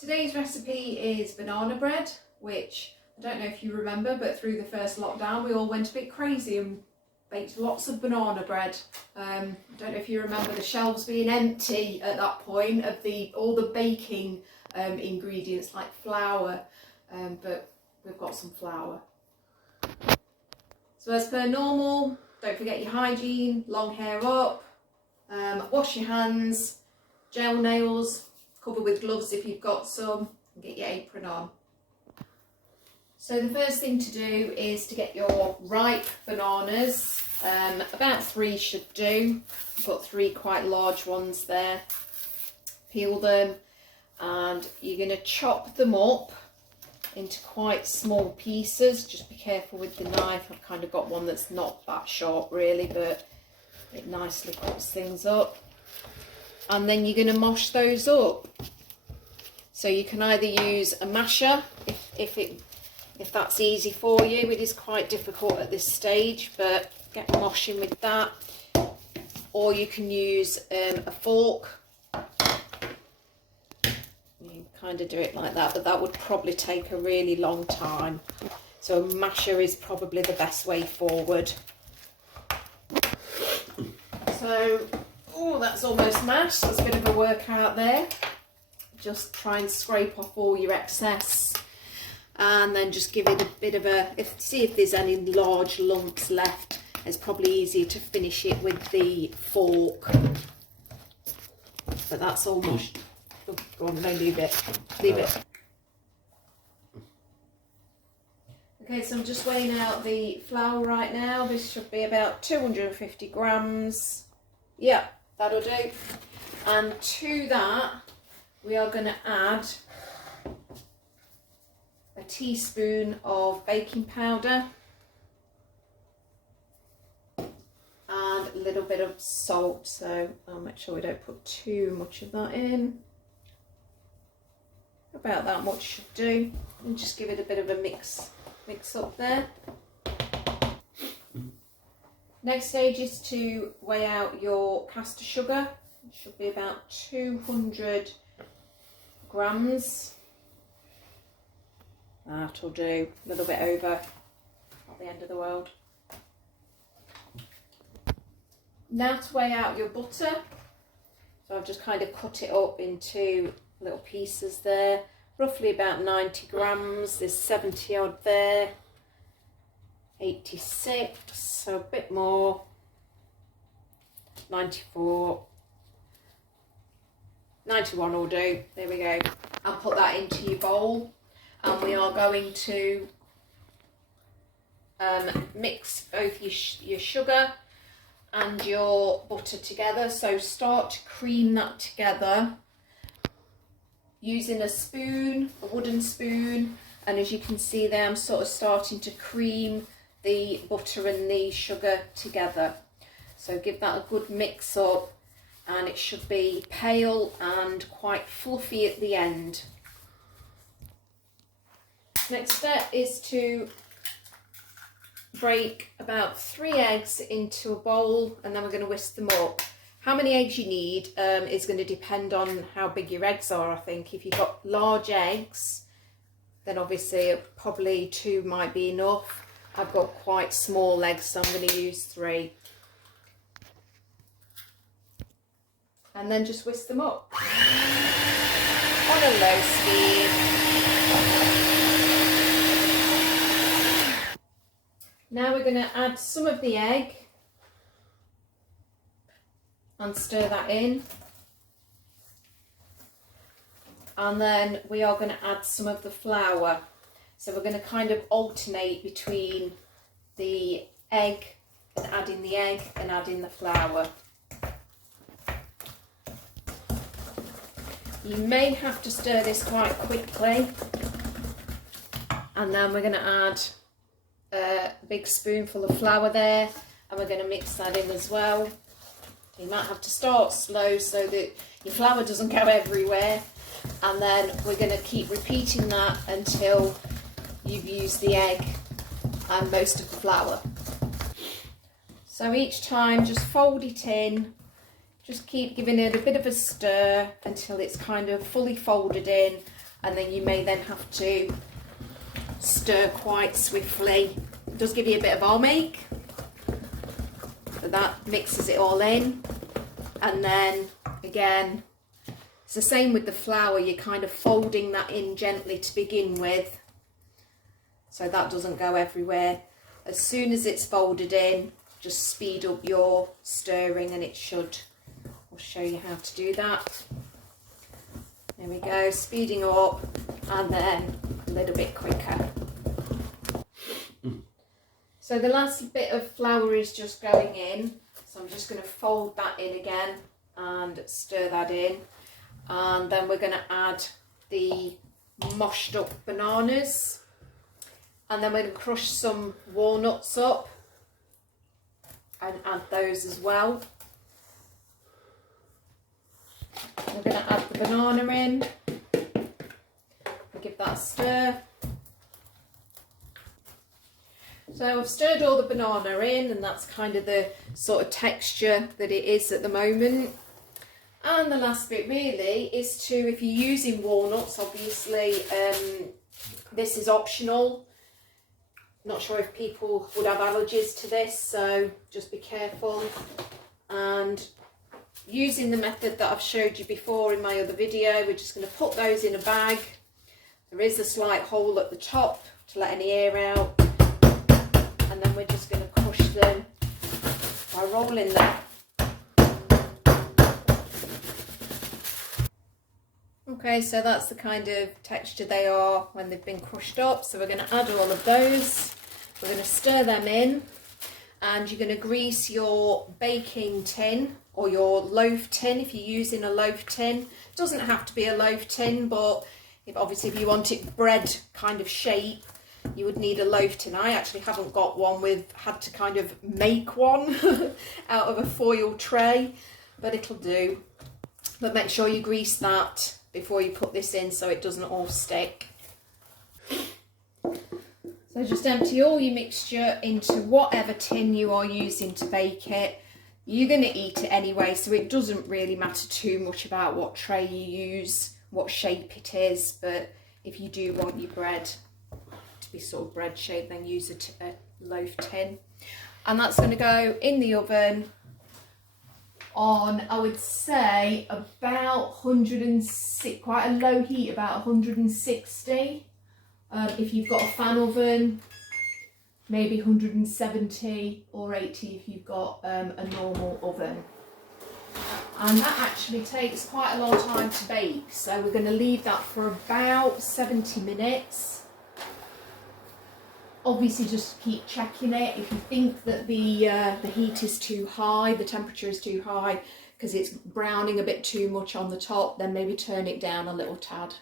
Today's recipe is banana bread, which I don't know if you remember, but through the first lockdown we all went a bit crazy and baked lots of banana bread. I don't know if you remember the shelves being empty at that point of all the baking ingredients like flour, but we've got some flour. So as per normal, don't forget your hygiene, long hair up, wash your hands, gel nails, cover with gloves if you've got some, and get your apron on. So the first thing to do is to get your ripe bananas. About 3 should do. I've got 3 quite large ones there. Peel them and you're going to chop them up into quite small pieces. Just be careful with the knife. I've kind of got one that's not that sharp really, but it nicely cuts things up. And then you're going to mash those up. So you can either use a masher if that's easy for you. It is quite difficult at this stage, but get mashing with that. Or you can use a fork. You kind of do it like that, but that would probably take a really long time. So a masher is probably the best way forward. So, oh, that's almost mashed. There's a bit of a workout there. Just try and scrape off all your excess. And then just give it a bit of see if there's any large lumps left. It's probably easier to finish it with the fork. But that's all mushed. Oh, go on, no, leave it. Leave it. Okay, so I'm just weighing out the flour right now. This should be about 250 grams. Yeah, that'll do. And to that, we are going to add a teaspoon of baking powder and a little bit of salt, so I'll make sure we don't put too much of that in. About that much should do, and just give it a bit of a mix up there. Next stage is to weigh out your caster sugar. It should be about 200 grams. That'll do, a little bit over, not the end of the world. Now to weigh out your butter. So I've just kind of cut it up into little pieces there, roughly about 90 grams, there's 70 odd there, 86, so a bit more, 94, 91 will do, there we go. I'll put that into your bowl. And we are going to mix both your sugar and your butter together. So start to cream that together using a spoon, a wooden spoon. And as you can see there, I'm sort of starting to cream the butter and the sugar together. So give that a good mix up, and it should be pale and quite fluffy at the end. Next step is to break about 3 eggs into a bowl, and then we're going to whisk them up. How many eggs you need is going to depend on how big your eggs are, I think. If you've got large eggs, then obviously probably 2 might be enough. I've got quite small eggs, so I'm going to use 3. And then just whisk them up on a low speed. Now we're going to add some of the egg and stir that in. And then we are going to add some of the flour. So we're going to kind of alternate between the egg and adding the egg and adding the flour. You may have to stir this quite quickly. And then we're going to add a big spoonful of flour there, and we're going to mix that in as well. You might have to start slow so that your flour doesn't go everywhere, and then we're going to keep repeating that until you've used the egg and most of the flour. So each time just fold it in, just keep giving it a bit of a stir until it's kind of fully folded in, and then you may then have to stir quite swiftly. It does give you a bit of arm ache, but that mixes it all in. And then again, it's the same with the flour, you're kind of folding that in gently to begin with, so that doesn't go everywhere. As soon as it's folded in, just speed up your stirring and it should. I'll show you how to do that. There we go, speeding up and then a little bit quicker. So the last bit of flour is just going in, so I'm just going to fold that in again and stir that in. And then we're going to add the mushed up bananas. And then we're going to crush some walnuts up and add those as well. We're going to add the banana in. Give that a stir. So I've stirred all the banana in, and that's kind of the sort of texture that it is at the moment. And the last bit really is to, if you're using walnuts, obviously this is optional. Not sure if people would have allergies to this, so just be careful. And using the method that I've showed you before in my other video, we're just going to put those in a bag. There is a slight hole at the top to let any air out, and then we're just going to crush them by rolling them. Okay, so that's the kind of texture they are when they've been crushed up. So we're going to add all of those. We're going to stir them in, and you're going to grease your baking tin or your loaf tin if you're using a loaf tin. It doesn't have to be a loaf tin, but obviously if you want it bread kind of shape, you would need a loaf tin. I actually haven't got one. We've had to kind of make one out of a foil tray, but it'll do. But make sure you grease that before you put this in so it doesn't all stick. So just empty all your mixture into whatever tin you are using to bake it. You're going to eat it anyway, so it doesn't really matter too much about what tray you use, what shape it is. But if you do want your bread to be sort of bread shaped, then use a loaf tin. And that's going to go in the oven on, I would say, about 106, quite a low heat, about 160. If you've got a fan oven, maybe 170 or 80 if you've got a normal oven. And that actually takes quite a long time to bake, so we're going to leave that for about 70 minutes. Obviously just keep checking it. If you think that the heat is too high, the temperature is too high because it's browning a bit too much on the top, then maybe turn it down a little tad.